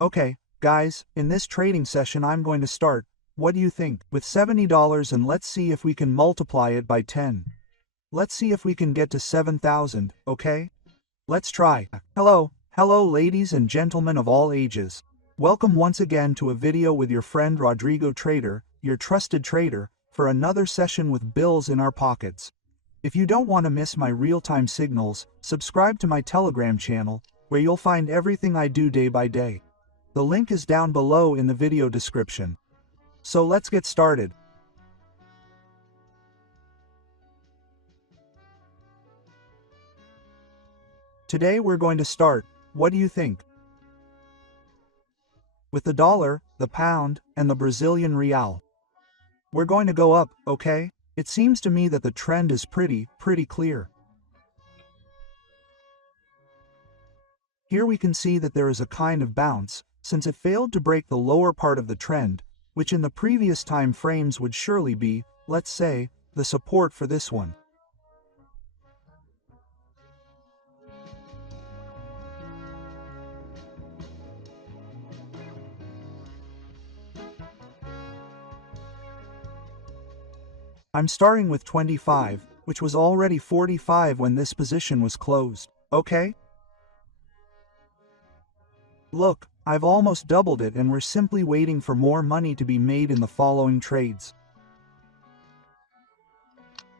Okay, guys, in this trading session I'm going to start, what do you think, with $70, and let's see if we can multiply it by 10. Let's see if we can get to 7,000, okay? Let's try. Hello ladies and gentlemen of all ages. Welcome once again to a video with your friend Rodrigo Trader, your trusted trader, for another session with bills in our pockets. If you don't want to miss my real-time signals, subscribe to my Telegram channel, where you'll find everything I do day by day. The link is down below in the video description. So let's get started. Today we're going to start, what do you think? With the dollar, the pound, and the Brazilian real. We're going to go up, okay? It seems to me that the trend is pretty clear. Here we can see that there is a kind of bounce, since it failed to break the lower part of the trend, which in the previous time frames would surely be, let's say, the support for this one. I'm starting with 25, which was already 45 when this position was closed, okay? Look, I've almost doubled it and we're simply waiting for more money to be made in the following trades.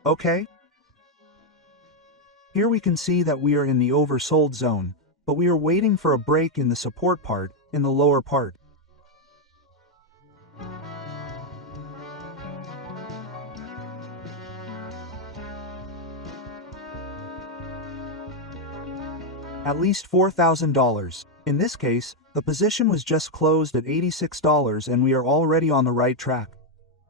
Okay? Here we can see that we are in the oversold zone, but we are waiting for a break in the support part, in the lower part. At least $4,000. In this case, the position was just closed at $86 and we are already on the right track.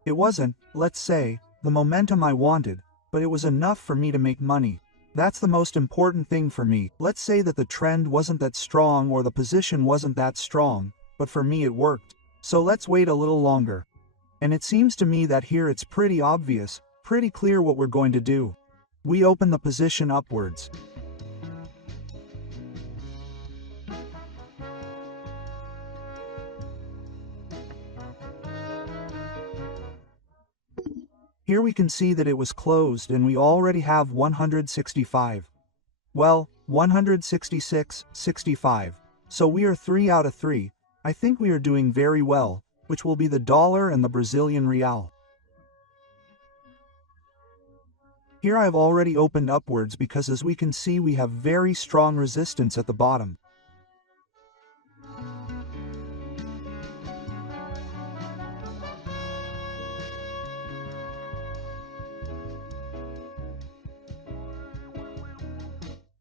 It wasn't, let's say, the momentum I wanted, but it was enough for me to make money. That's the most important thing for me. Let's say that the trend wasn't that strong or the position wasn't that strong, but for me it worked. So let's wait a little longer. And it seems to me that here it's pretty obvious, pretty clear what we're going to do. We open the position upwards. Here we can see that it was closed and we already have 165. Well, 166, 65. So we are 3 out of 3. I think we are doing very well, which will be the dollar and the Brazilian real. Here I have already opened upwards because as we can see we have very strong resistance at the bottom.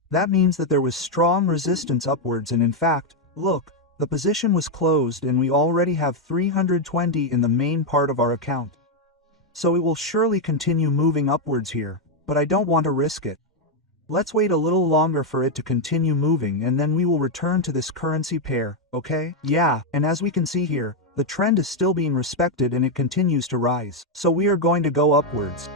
That means that there was strong resistance upwards, and in fact, look, the position was closed and we already have 320 in the main part of our account. So it will surely continue moving upwards here, but I don't want to risk it. Let's wait a little longer for it to continue moving and then we will return to this currency pair, okay? Yeah, and as we can see here, the trend is still being respected and it continues to rise. So we are going to go upwards.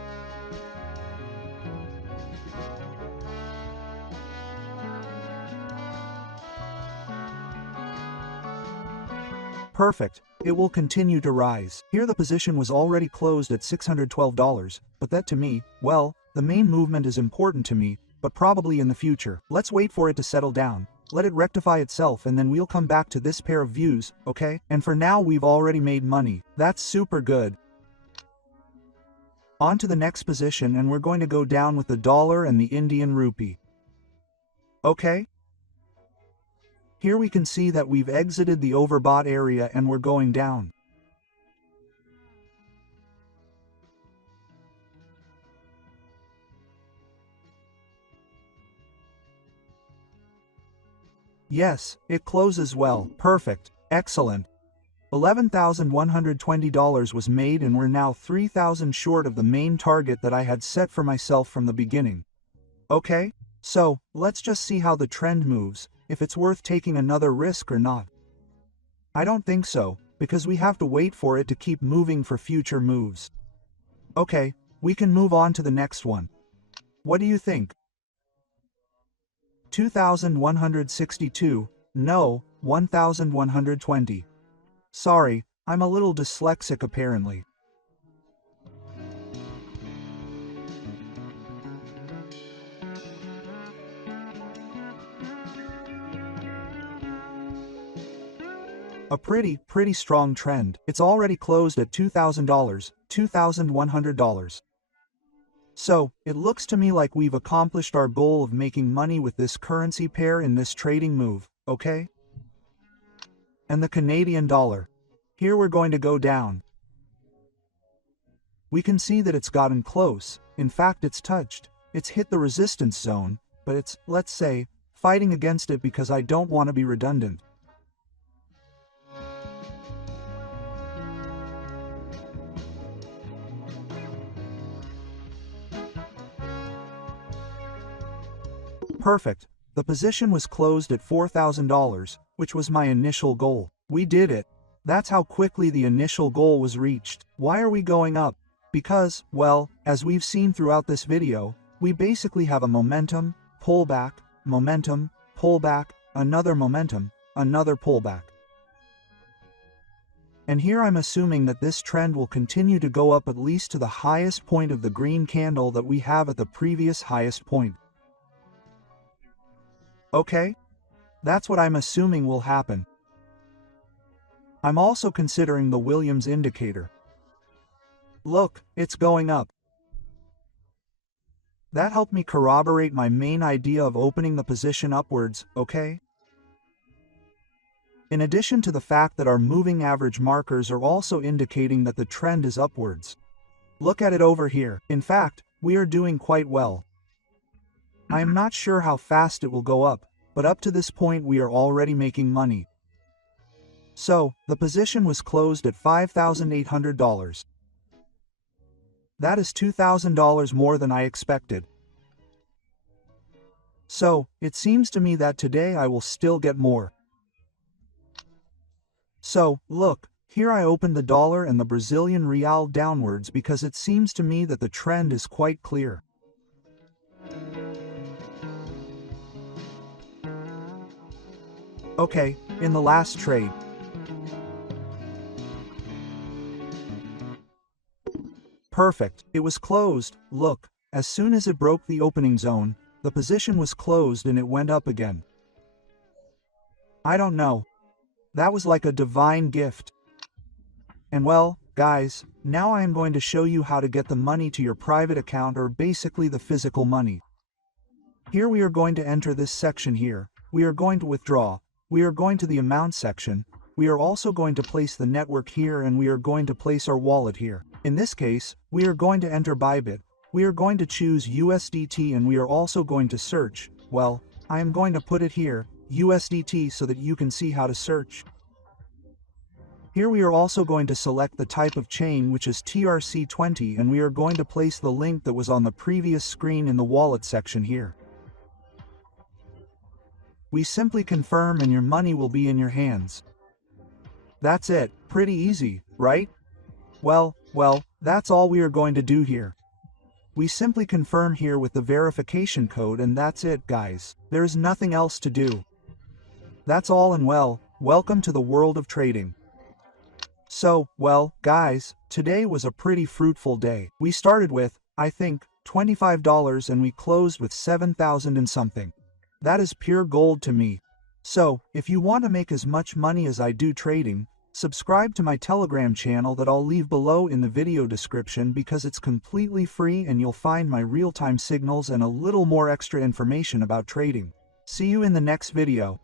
Perfect, it will continue to rise. Here the position was already closed at $612, but that to me, well, the main movement is important to me, but probably in the future. Let's wait for it to settle down, let it rectify itself and then we'll come back to this pair of views, okay? And for now we've already made money. That's super good. On to the next position and we're going to go down with the dollar and the Indian rupee. Okay? Here we can see that we've exited the overbought area and we're going down. Yes, it closes well. Perfect. Excellent. $11,120 was made and we're now 3,000 short of the main target that I had set for myself from the beginning. Okay? So, let's just see how the trend moves, if it's worth taking another risk or not. I don't think so, because we have to wait for it to keep moving for future moves. Okay, we can move on to the next one. What do you think? 2,162, no, 1,120. Sorry, I'm a little dyslexic apparently. A pretty strong trend. It's already closed at $2,000, $2,100. So, it looks to me like we've accomplished our goal of making money with this currency pair in this trading move, okay? And the Canadian dollar. Here we're going to go down. We can see that it's gotten close. In fact, it's touched. It's hit the resistance zone, but it's, let's say, fighting against it because I don't want to be redundant. Perfect. The position was closed at $4,000, which was my initial goal. We did it. That's how quickly the initial goal was reached. Why are we going up? Because, well, as we've seen throughout this video, we basically have a momentum, pullback, another momentum, another pullback. And here I'm assuming that this trend will continue to go up at least to the highest point of the green candle that we have at the previous highest point. Okay? That's what I'm assuming will happen. I'm also considering the Williams indicator. Look, it's going up. That helped me corroborate my main idea of opening the position upwards, okay? In addition to the fact that our moving average markers are also indicating that the trend is upwards. Look at it over here. In fact, we are doing quite well. I am not sure how fast it will go up, but up to this point we are already making money. So, the position was closed at $5,800. That is $2,000 more than I expected. So, it seems to me that today I will still get more. So, look, here I opened the dollar and the Brazilian real downwards because it seems to me that the trend is quite clear. Okay, in the last trade. Perfect, it was closed. Look, as soon as it broke the opening zone, the position was closed and it went up again. I don't know. That was like a divine gift. And well, guys, now I am going to show you how to get the money to your private account, or basically the physical money. Here we are going to enter this section here. We are going to withdraw. We are going to the amount section. We are also going to place the network here, and we are going to place our wallet here. In this case, we are going to enter Bybit. We are going to choose USDT, and we are also going to search. Well, I am going to put it here, USDT, so that you can see how to search. Here we are also going to select the type of chain, which is TRC20, and we are going to place the link that was on the previous screen in the wallet section here. We simply confirm and your money will be in your hands. That's it. Pretty easy, right? Well, that's all we are going to do here. We simply confirm here with the verification code, and that's it, guys. There is nothing else to do. That's all, and well, welcome to the world of trading. So, well, guys, today was a pretty fruitful day. We started with, I think, $25 and we closed with 7,000 and something. That is pure gold to me. So, if you want to make as much money as I do trading, subscribe to my Telegram channel that I'll leave below in the video description, because it's completely free and you'll find my real-time signals and a little more extra information about trading. See you in the next video.